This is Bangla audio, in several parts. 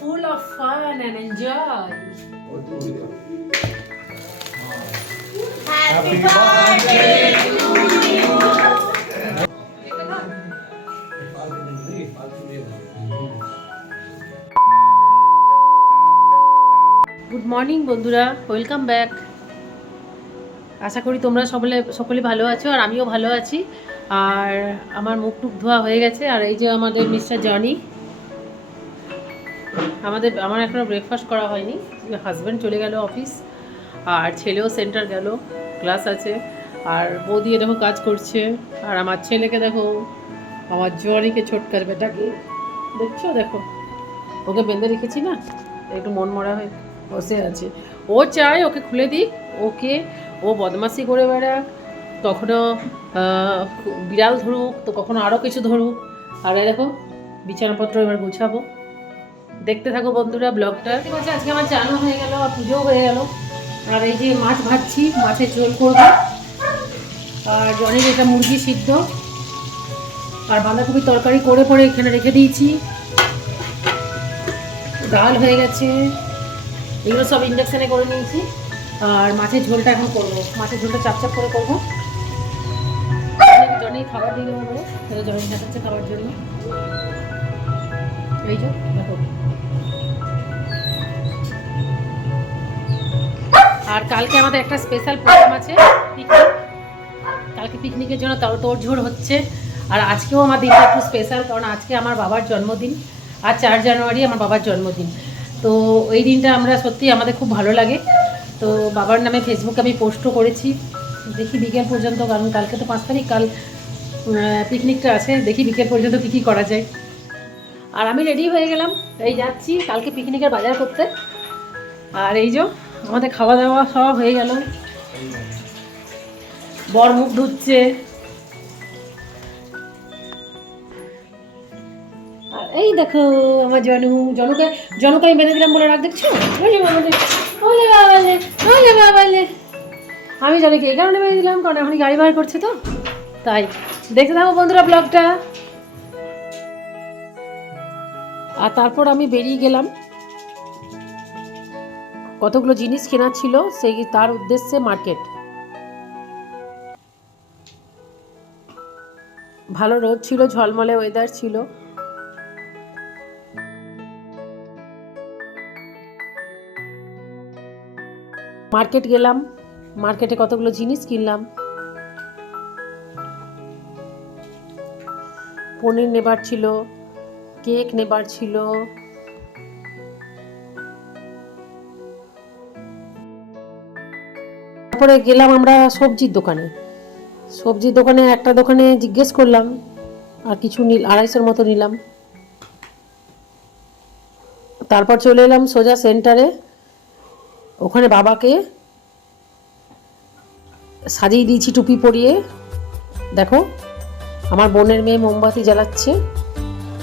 full of fun and enjoy. Happy birthday to you. Good morning বন্ধুরা, ওয়েলকাম ব্যাক। আশা করি তোমরা সকলে ভালো আছো আর আমিও ভালো আছি। আর আমার মুখ টুক ধোয়া হয়ে গেছে। আর এই যে আমাদের মিস্টার জনি, আমার এখনও ব্রেকফাস্ট করা হয়নি। হাজব্যান্ড চলে গেল অফিস, আর ছেলেও সেন্টার গেল, ক্লাস আছে। আর বৌদি দেখো কাজ করছে। আর আমার ছেলেকে দেখো, আমার জনিকে, ছোটকার বেটাকে দেখছো, দেখো ওকে বেঁধে রেখেছি না, একটু মন মরা হয়ে বসে আছে। ও চায় ওকে খুলে দিই, ও বদমাশি করে বেড়াক, কখনো বিড়াল ধরুক, তো কখনো আরও কিছু ধরুক। আর এই দেখো বিছানাপত্র এবার গুছাবো। দেখতে থাকো বন্ধুরা ব্লগটা। ঠিক আছে, আজকে আমার চানও হয়ে গেল আর পুজোও হয়ে গেল। আর এই যে মাছ ভাজছি, মাছের ঝোল করবো। আর জনের এটা মুরগি সিদ্ধ আর বাঁধাকপির তরকারি করে পরে এখানে রেখে দিয়েছি। ডাল হয়ে গেছে, এগুলো সব ইন্ডাকশানে করে নিয়েছি। আর মাছের ঝোলটা এখন করবো, মাছের ঝোলটা চাপ করে করবো। জনেই খাবার দিয়ে দেবো বলে সেটা জনে খাটাচ্ছে খাবার জন্য। এই যে দেখো। আর কালকে আমাদের একটা স্পেশাল প্রোগ্রাম আছে, পিকনিক। কালকে পিকনিকের জন্য তোড়ঝোড় হচ্ছে। আর আজকেও আমার দিনটা একটু স্পেশাল, কারণ আজকে আমার বাবার জন্মদিন। আর 4 জানুয়ারি আমার বাবার জন্মদিন। তো ওই দিনটা আমরা সত্যি আমাদের খুব ভালো লাগে। তো বাবার নামে ফেসবুকে আমি পোস্টও করেছি। দেখি বিকেল পর্যন্ত, কারণ কালকে তো 5 তারিখ, কাল পিকনিকটা আছে, দেখি বিকেল পর্যন্ত কী করা যায়। আর আমি রেডি হয়ে গেলাম, এই যাচ্ছি কালকে পিকনিকের বাজার করতে। আর এই যে আমাদের খাওয়া দাওয়া সব হয়ে গেল। বর মুখ ধুচ্ছে। আর এই দেখো আমার জনুকে আমি বেঁধে দিলাম বলে রাখ, দেখছো? আমি জনুকে এই কারণে বেঁধে দিলাম, কারণ এখনই গাড়ি বার করছে, তো তাই। দেখতে থাকো বন্ধুরা ব্লগটা। আর তারপর আমি বেরিয়ে গেলাম, কতগুলো জিনিস কেনার ছিল, তার উদ্দেশ্যে মার্কেট। ভালো রোদ ছিল, ঝলমলে ওয়েদার ছিল। মার্কেট গেলাম, মার্কেটে কতগুলো জিনিস কিনলাম। পনির নেবার ছিল, কেক নেবার ছিল। তারপরে গেলাম আমরা সবজির দোকানে একটা দোকানে জিজ্ঞেস করলাম, আর কিছু 250 মতো নিলাম। তারপর চলে এলাম সোজা সেন্টারে। ওখানে বাবাকে সাজিয়ে দিয়েছি টুপি পরিয়ে। দেখো আমার বোনের মেয়ে মোমবাতি জ্বালাচ্ছে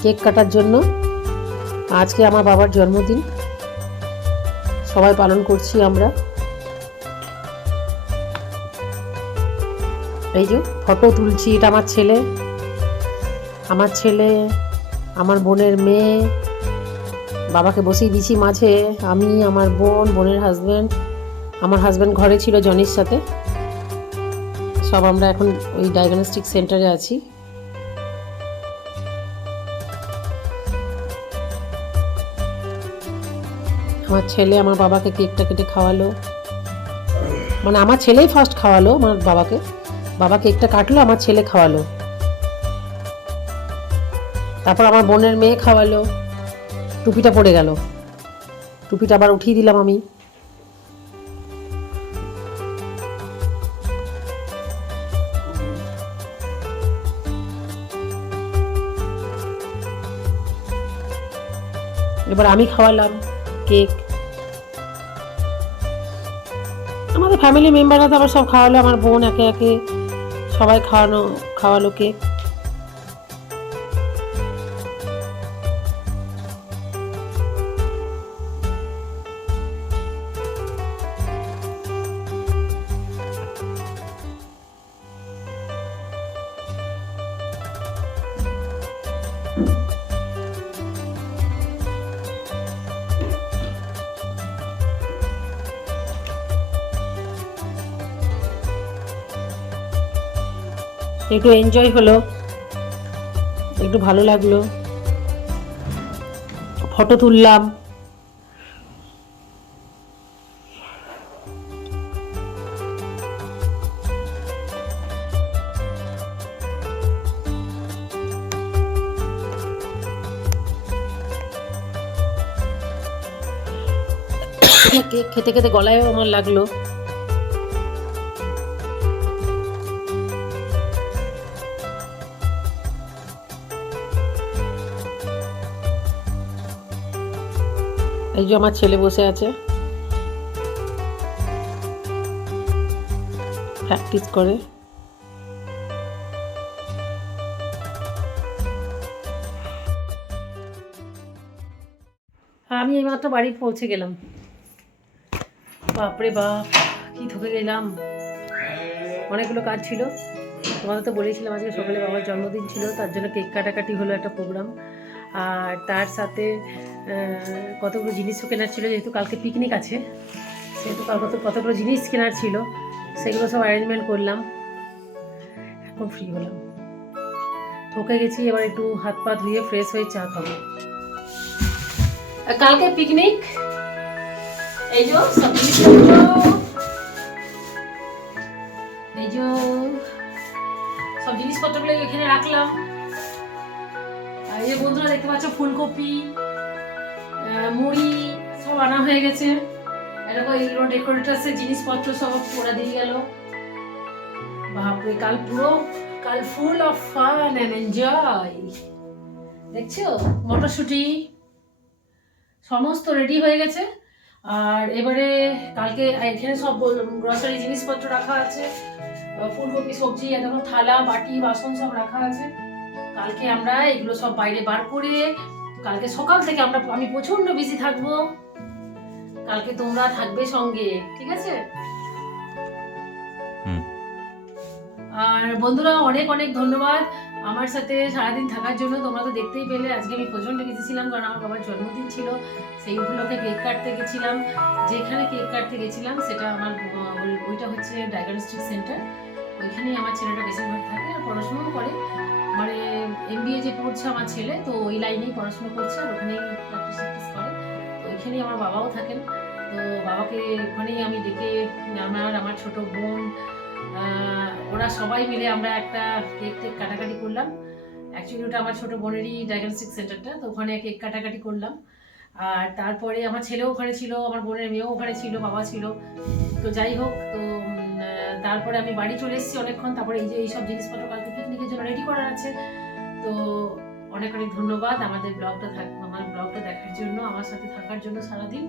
কেক কাটার জন্য। আজকে আমার বাবার জন্মদিন, সবাই পালন করছি আমরা। এই যে ফটো তুলছি, এটা আমার ছেলে, আমার বোনের মেয়ে। বাবাকে বসিয়ে দিয়েছি মাঝে, আমি, আমার বোনের হাজব্যান্ড। আমার হাজব্যান্ড ঘরে ছিল জনির সাথে। সব আমরা এখন ওই ডায়াগনস্টিক সেন্টারে আছি। আমার ছেলে আমার বাবাকে কেকটা কেটে খাওয়ালো, মানে আমার ছেলেই ফার্স্ট খাওয়ালো আমার বাবাকে। বাবা কেকটা কাটলো, আমার ছেলে খাওয়ালো। তারপর আমার বোনের মেয়ে খাওয়ালো। টুপিটা পড়ে গেল, টুপিটা আবার উঠিয়ে দিলাম আমি। এবার আমি খাওয়ালাম কেক। আমাদের ফ্যামিলি মেম্বাররা তো আবার সব খাওয়ালো, আমার বোন একে একে সবাই খাওয়ালো কেক। একটু এনজয় হলো, একটু ভালো লাগলো, ফটো তুললাম। কেক খেতে খেতে গলায়ও আমার লাগলো। এই যে আমার ছেলে বসে আছে, প্র্যাকটিস করে। আমি এইমাত্র বাড়ি পৌঁছে গেলাম। বাপরে বাপ, কি ঠকে গেলাম। অনেকগুলো কাজ ছিল, তোমাদের তো বলেছিলাম আজকে সকালে বাবার জন্মদিন ছিল, তার জন্য কেক কাটাকাটি হলো একটা প্রোগ্রাম। আর তার সাথে কতগুলো জিনিসও কেনার ছিল, যেহেতু কালকে পিকনিক আছে সেহেতু কালকে কতগুলো জিনিস কেনার ছিল, সেগুলো সব অ্যারেঞ্জমেন্ট করলাম। এখন ফ্রি হলাম, ঠকে গেছি। এবার একটু হাত পা ধুয়ে ফ্রেশ হয়ে চা খাবো। কালকে পিকনিক, এই যে সব জিনিসপত্র, এই যে সব জিনিসপত্রগুলো এখানে রাখলাম। আর এই যে বন্ধুরা দেখতে পাচ্ছ ফুলকপি, মুড়ি সব আনা হয়ে গেছে। এরকম এইগুলো ডেকোরেটার্সের জিনিসপত্র সব ওরা দিয়ে গেল। বাপরে, কাল full of fun and enjoy. দেখছো মটরশুঁটি সমস্ত রেডি হয়ে গেছে। আর এবারে কালকে এখানে সব গ্রসারি জিনিসপত্র রাখা আছে, ফুলকপি, সবজি, এরকম থালা, বাটি, বাসন সব রাখা আছে। কালকে আমরা এগুলো সব বাইরে বার করে, কালকে সকাল থেকে আমি প্রচন্ড বিজি থাকবো। কালকে তোমরা থাকবে সঙ্গে, ঠিক আছে? আর বন্ধুরা অনেক অনেক ধন্যবাদ আমার সাথে সারাদিন থাকার জন্য। তোমরা তো দেখতেই পেলে আজকে আমি প্রচন্ড বিজি ছিলাম, কারণ আমার বাবার জন্মদিন ছিল। সেই উপলক্ষে কেক কাটতে গেছিলাম। যেখানে কেক কাটতে গেছিলাম সেটা আমার ওইটা হচ্ছে ডায়াগনস্টিক সেন্টার। ওইখানেই আমার ছেলেটা বেশিরভাগ থাকে আর পড়াশোনাও করে। মানে MBA যে পড়ছে আমার ছেলে, তো ওই লাইনেই পড়াশোনা করছে আর ওখানেই প্র্যাকটিস করে। তো ওইখানেই আমার বাবাও থাকেন। তো বাবাকে ওখানেই আমি ডেকে, আমার ছোট বোন, ওরা সবাই মিলে আমরা একটা কেক কাটাকাটি করলাম। অ্যাকচুয়ালি ওটা আমার ছোট বোনেরই ডায়াগনস্টিক সেন্টারটা, তো ওখানে কেক কাটাকাটি করলাম। আর তারপরে আমার ছেলেও ওখানে ছিল, আমার বোনের মেয়েও ওখানে ছিল, বাবা ছিল। তো যাই হোক, তো তারপরে আমি বাড়ি চলে এসেছি অনেকক্ষণ। তারপরে এই যে এইসব জিনিসপত্র কালকে পিকনিকের জন্য রেডি করার আছে। তো অনেক অনেক ধন্যবাদ আমার ব্লগটা দেখার জন্য, আমার সাথে থাকার জন্য সারাদিন।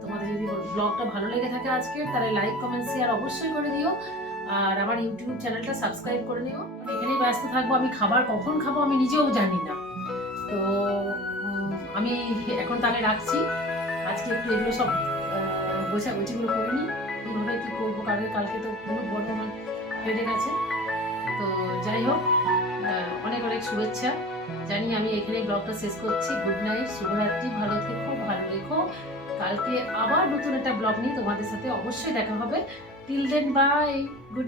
তোমাদের যদি ব্লগটা ভালো লেগে থাকে আজকে, তাহলে লাইক, কমেন্ট, শেয়ার অবশ্যই করে দিও। আর আমার ইউটিউব চ্যানেলটা সাবস্ক্রাইব করে নিও। এখানেই ব্যস্ত থাকবো। আমি খাবার কখন খাবো আমি নিজেও জানি না। তো আমি এখন তাহলে রাখছি। আজকে একটু এগুলো সব গোছাগুছিগুলো করে নিই, এইভাবে কী করবো। কালকে তো বহুত বড় আমার হেডেক আছে। তো যাই হোক, অনেক অনেক শুভেচ্ছা জানি। আমি এখানে ব্লগটা শেষ করছি। গুড নাইট, শুভরাত্রি, ভালো থেকো, ভালো রেখো। কালকে আবার নতুন একটা ব্লগ নিয়ে তোমাদের সাথে অবশ্যই দেখা হবে। Till then, bye, good.